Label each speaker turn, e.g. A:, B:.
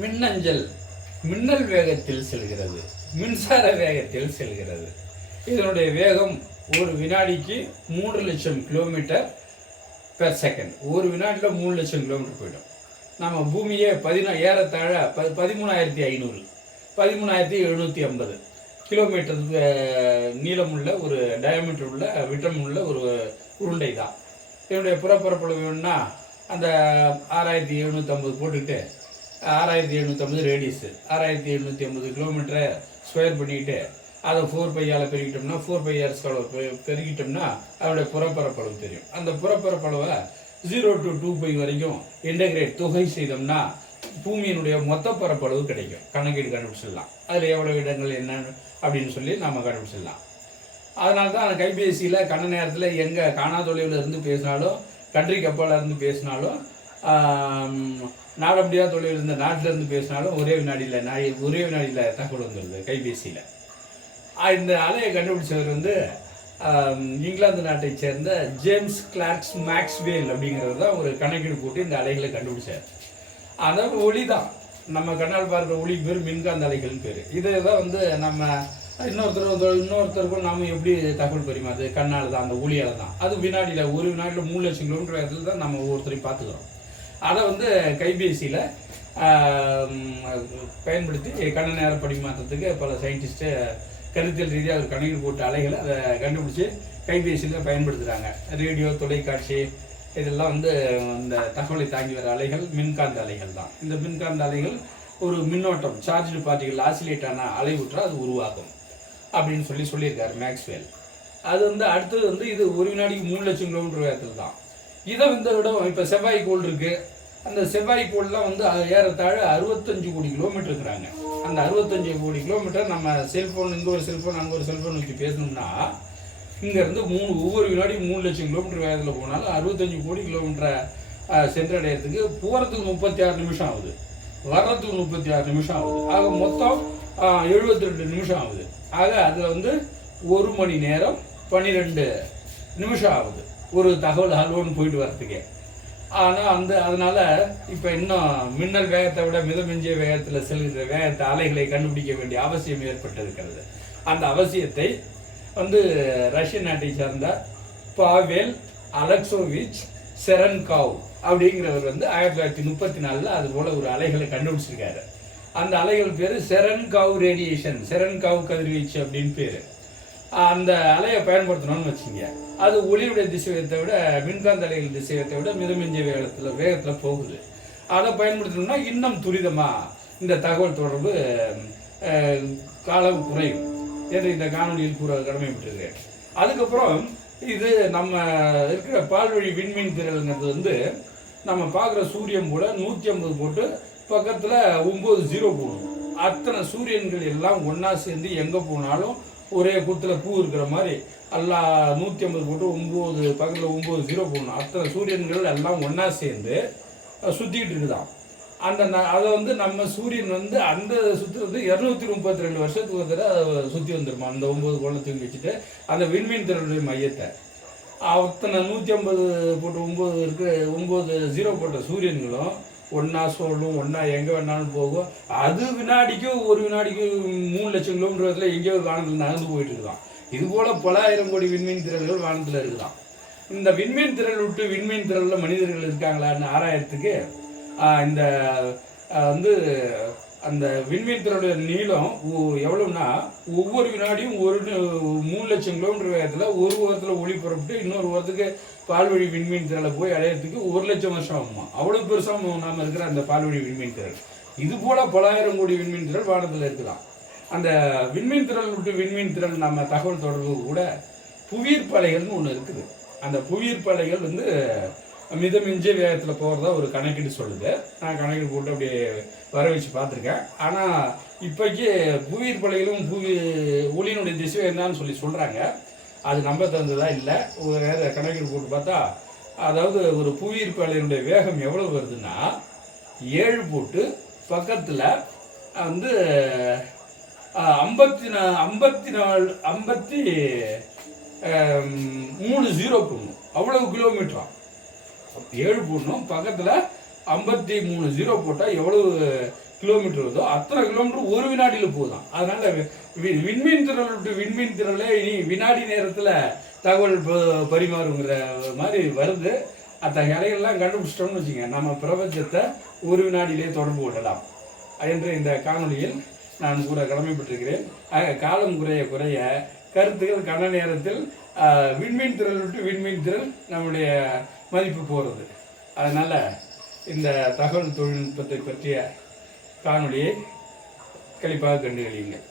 A: மின்னஞ்சல். மின்னல் வேகத்தில் செல்கிறது. மின்சார வேகத்தில் செல்கிறது. இதனுடைய வேகம் ஒரு வினாடிக்கு மூன்று லட்சம் கிலோமீட்டர் பெர் செகண்ட் ஒரு வினாடியில் மூணு லட்சம் கிலோமீட்டர் போயிடும். நம்ம பூமியே பதினா ஏறத்தாழ ப பதிமூணாயிரத்தி ஐநூறு. பதிமூணாயிரத்தி எழுநூற்றி ஐம்பது. கிலோமீட்டர் நீளமுள்ள ஒரு டயமீட்டர் உள்ள விட்டம் உள்ள ஒரு உருண்டை தான் இதனுடைய புறப்பரப்பளவு வேணும்னா அந்த ஆறாயிரத்தி எழுநூற்றம்பது போட்டுக்கிட்டு ஆறாயிரத்தி எழுநூற்றம்பது ரேடியஸு ஆறாயிரத்தி எழுநூற்றி ஐம்பது கிலோமீட்டரை ஸ்கொயர் பண்ணிக்கிட்டு அதை ஃபோர் பையால் பெருகிட்டோம்னா ஃபோர் பை இயர்ஸ் பெருகிட்டோம்னா அதோடய புறப்பரப்பளவு தெரியும். அந்த புறப்பரப்பளவை ஜீரோ டு டூ பை வரைக்கும் இன்டகிரேட் தொகை செய்தோம்னா பூமியினுடைய மொத்த பரப்பளவு கிடைக்கும். கணக்கீடு கண்டுபிடிச்சிடலாம். அதில் எவ்வளோ இடங்கள் என்னன்னு அப்படின்னு சொல்லி நம்ம கண்டுபிடிச்சிடலாம். அதனால தான் அந்த கைபேசியில் கண்ண நேரத்தில் எங்கே காணாதொலைவில் இருந்து பேசினாலும் கண்ட்ரி கப்பால இருந்து பேசினாலும் ஆம், தொழில் இருந்த நாட்டிலேருந்து பேசினாலும் ஒரே வினாடியில் நாய் ஒரே வினாடியில் தகவல் வந்துடுது கைபேசியில். இந்த அலையை கண்டுபிடிச்சவர் வந்து இங்கிலாந்து நாட்டை சேர்ந்த ஜேம்ஸ் கிளார்க்ஸ் மேக்ஸ்வேல் அப்படிங்கிறது தான் ஒரு கணக்கீடு போட்டு இந்த அலைகளை கண்டுபிடிச்சார். அதாவது ஒளி தான். நம்ம கண்ணால் பார்க்குற ஒளி பேர் மின்காந்த அலைகள்னு பேர். இதை தான் வந்து நம்ம இன்னொருத்தர் இன்னொருத்தருக்கும் நம்ம எப்படி தகவல் பரிமாறுது கண்ணால் தான் அந்த ஒளியால் தான். அது வினாடியில் ஒரு வினாடியில் மூணு லட்சம் கிலோமீட்டர் வேகத்தில் தான் நம்ம ஒவ்வொருத்தரையும் பார்த்துக்கிறோம். அதை வந்து கைபேசியில் பயன்படுத்தி கண்ண நேர படிமாற்றத்துக்கு பல சயின்டிஸ்ட்டு கருத்தியல் ரீதியாக ஒரு கணக்கு போட்ட அலைகளை அதை கண்டுபிடிச்சி கைபேசியில் பயன்படுத்துகிறாங்க ரேடியோ தொலைக்காட்சி இதெல்லாம் வந்து இந்த தகவலை தாங்கி வர அலைகள் மின்காந்த அலைகள் தான். இந்த மின்காந்த அலைகள் ஒரு மின்னோட்டம் சார்ஜ்டு பார்ட்டிகள் ஆசிலேட் ஆன அலைவுற்றால் அது உருவாகும் அப்படின்னு சொல்லி சொல்லியிருக்காரு மேக்ஸ்வெல். அது வந்து அடுத்தது வந்து இது ஒரு வினாடிக்கு மூணு லட்சம் கிலோமீட்டர் வேகத்தில் தான். இதை இந்த விட இப்போ செவ்வாய் கோள் இருக்கு. அந்த செவ்வாய் கோள்லாம் வந்து ஏறத்தாழ அறுபத்தஞ்சு கோடி கிலோமீட்டர் இருக்கிறாங்க. அந்த அறுபத்தஞ்சு கோடி கிலோமீட்டர் நம்ம செல்ஃபோன் இங்கே ஒரு செல்ஃபோன் அங்கே ஒரு செல்ஃபோன் வச்சு பேசணும்னா இங்கேருந்து மூணு ஒவ்வொரு வினாடியும் மூணு லட்சம் கிலோமீட்டர் வேகத்தில் போனாலும் அறுபத்தஞ்சு கோடி கிலோமீட்டரை சென்றடையிறதுக்கு போகிறதுக்கு முப்பத்தி ஆறு நிமிஷம் ஆகுது. வர்றதுக்கு முப்பத்தி ஆறு நிமிஷம் ஆகுது. ஆக மொத்தம் எழுபத்தி ரெண்டு நிமிஷம் ஆகுது. ஆக அதில் வந்து ஒரு மணி நேரம் பன்னிரெண்டு நிமிஷம் ஆகுது. ஒரு தகவல் ஹலோன்னு போயிட்டு வரத்துக்கு ஆனால் அந்த அதனால் இப்போ இன்னும் மின்னல் வேகத்தை விட மிதமிஞ்சிய வேகத்தில் செல்கிற வேகத்தை அலைகளை கண்டுபிடிக்க வேண்டிய அவசியம் ஏற்பட்டிருக்கிறது. அந்த அவசியத்தை வந்து ரஷ்ய நாட்டை சார்ந்த பாவேல் அலெக்சோவிச் செரன்காவ் அப்படிங்கிறவர் வந்து ஆயிரத்தி தொள்ளாயிரத்தி முப்பத்தி நாலில் அது போல் ஒரு அலைகளை கண்டுபிடிச்சிருக்காரு. அந்த அலைகள் பேர் செரன்காவ் ரேடியேஷன் செரன்காவ் கதிர்வீச்சு அப்படின்னு பேர். அந்த அலையை பயன்படுத்தணும்னு வச்சுங்க அது ஒளியுடைய திசையத்தை விட மின்காந்த அலைகள் திசையத்தை விட மிதமிஞ்சிய வேகத்தில் வேகத்தில் போகுது. அதை பயன்படுத்தணும்னா இன்னும் துரிதமாக இந்த தகவல் தொடர்பு காலம் குறையும். என்று இந்த காணொலியில் கூற கடமைப்பட்டிருக்கேன் அதுக்கப்புறம் இது நம்ம இருக்கிற பால்வழி விண்மீன் திரள்ங்கிறது வந்து நம்ம பார்க்குற சூரியன் கூட நூற்றி ஐம்பது போட்டு பக்கத்தில் ஒம்பது ஜீரோ போடும் அத்தனை சூரியன்கள் எல்லாம் ஒன்றா சேர்ந்து எங்கே போனாலும் ஒரே குத்தில் பூ இருக்கிற மாதிரி எல்லா நூற்றி ஐம்பது போட்டு ஒம்பது பக்கத்தில் ஒம்பது ஜீரோ போடணும். அத்தனை சூரியன்கள் எல்லாம் ஒன்றா சேர்ந்து சுற்றிக்கிட்டு இருக்குதான் அந்த ந- அதை வந்து நம்ம சூரியன் வந்து அந்த சுற்றுறது இரநூத்தி முப்பத்தி ரெண்டு வருஷத்துக்கு ஒரு தடவை சுற்றி வந்துருமா அந்த ஒம்பது கோலத்தையும் வச்சுட்டு அந்த விண்மீன் திறனுடைய மையத்தை. அத்தனை நூற்றி ஐம்பது போட்டு ஒம்பது இருக்கு ஒம்பது ஜீரோ போட்ட சூரியன்களும் ஒன்றா சொல்லும் ஒன்றா எங்கே வேணாலும் போகும். அது வினாடிக்கும் ஒரு வினாடிக்கும் மூணு லட்சம் கிலோமீட்டர் எங்கேயோ ஒரு வானத்தில் நகர்ந்து போயிட்டு இருக்கான். இது போல பல ஆயிரம் கோடி விண்மீன் திரள்கள் வானத்தில் இருக்குதாம் இந்த விண்மீன் திரள் விட்டு விண்மீன் திரளில் மனிதர்கள் இருக்காங்களான்னு ஆராயறதுக்கு இந்த வந்து அந்த விண்மீன் நீளம் எவ்வளோன்னா ஒவ்வொரு வினாடியும் ஒரு மூணு லட்சம் கிலோமீட்டர் வேகத்தில் ஒரு ஓரத்தில் ஒளி புறப்பட்டு இன்னொரு ஓரத்துக்கு பால்வழி விண்மீன் திரளை போய் அடையிறதுக்கு ஒரு லட்சம் வருஷம் ஆகுமா? அவ்வளோ பெருசாக நாம் இருக்கிற அந்த பால்வழி விண்மீன் திரள் இது போல் பலாயிரம் கோடி விண்மீன் திரள் வானத்தில் இருக்கலாம். அந்த விண்மீன் திரள் விட்டு விண்மீன் திரள் நம்ம தகவல் தொடர்பு கூட புவியீர்ப்பு ஒன்று இருக்குது. அந்த புவியீர்ப்பு வந்து மிதமிஞ்சிய வேகத்தில் போகிறதா ஒரு கணக்கீடு சொல்லுது. நான் கணக்கீடு போட்டு அப்படியே வர வச்சு பார்த்துருக்கேன். ஆனால் இப்போக்கி புவியீர்ப்பு பலையிலும் புவி ஒளியினுடைய திசை என்னன்னு சொல்லி சொல்கிறாங்க அது நம்ப தகுந்ததா இல்லை. ஒரு வேறு கணக்கீடு போட்டு பார்த்தா அதாவது ஒரு புவியீர்ப்பு பலையினுடைய வேகம் எவ்வளோ வருதுன்னா ஏழு போட்டு பக்கத்தில் வந்து ஐம்பத்தி நா ஐம்பத்தி நாலு ஐம்பத்தி மூணு ஜீரோ போடணும். அவ்வளவு கிலோமீட்டரா? ஏழு போடணும் பக்கத்தில் ஐம்பத்தி மூணு ஜீரோ போட்டால் எவ்வளவு கிலோமீட்டர் வருதோ அத்தனை கிலோமீட்டர் ஒரு வினாடியில் போதும். அதனால் விண்மீன் திரள் விட்டு விண்மீன் திரளே இனி வினாடி நேரத்தில் தகவல் ப- பரிமாறுங்கிற மாதிரி வருது. அத்தகைய இலைகள்லாம் கண்டுபிடிச்சிட்டோம்னு வச்சுங்க நம்ம பிரபஞ்சத்தை ஒரு வினாடியிலே தொடர்பு கொள்ளலாம். என்று இந்த காணொலியில் நான் கூட கடமைப்பட்டிருக்கிறேன். ஆக காலம் குறைய குறைய கருத்துக்கள் கன நேரத்தில் விண்மீன் திரள் விட்டு விண்மீன் திரள் நம்முடைய மதிப்பு போகிறது அதனால் இந்த தகவல் தொழில்நுட்பத்தை பற்றிய காணொலியை கழிப்பாக கண்டுகளியுங்கள்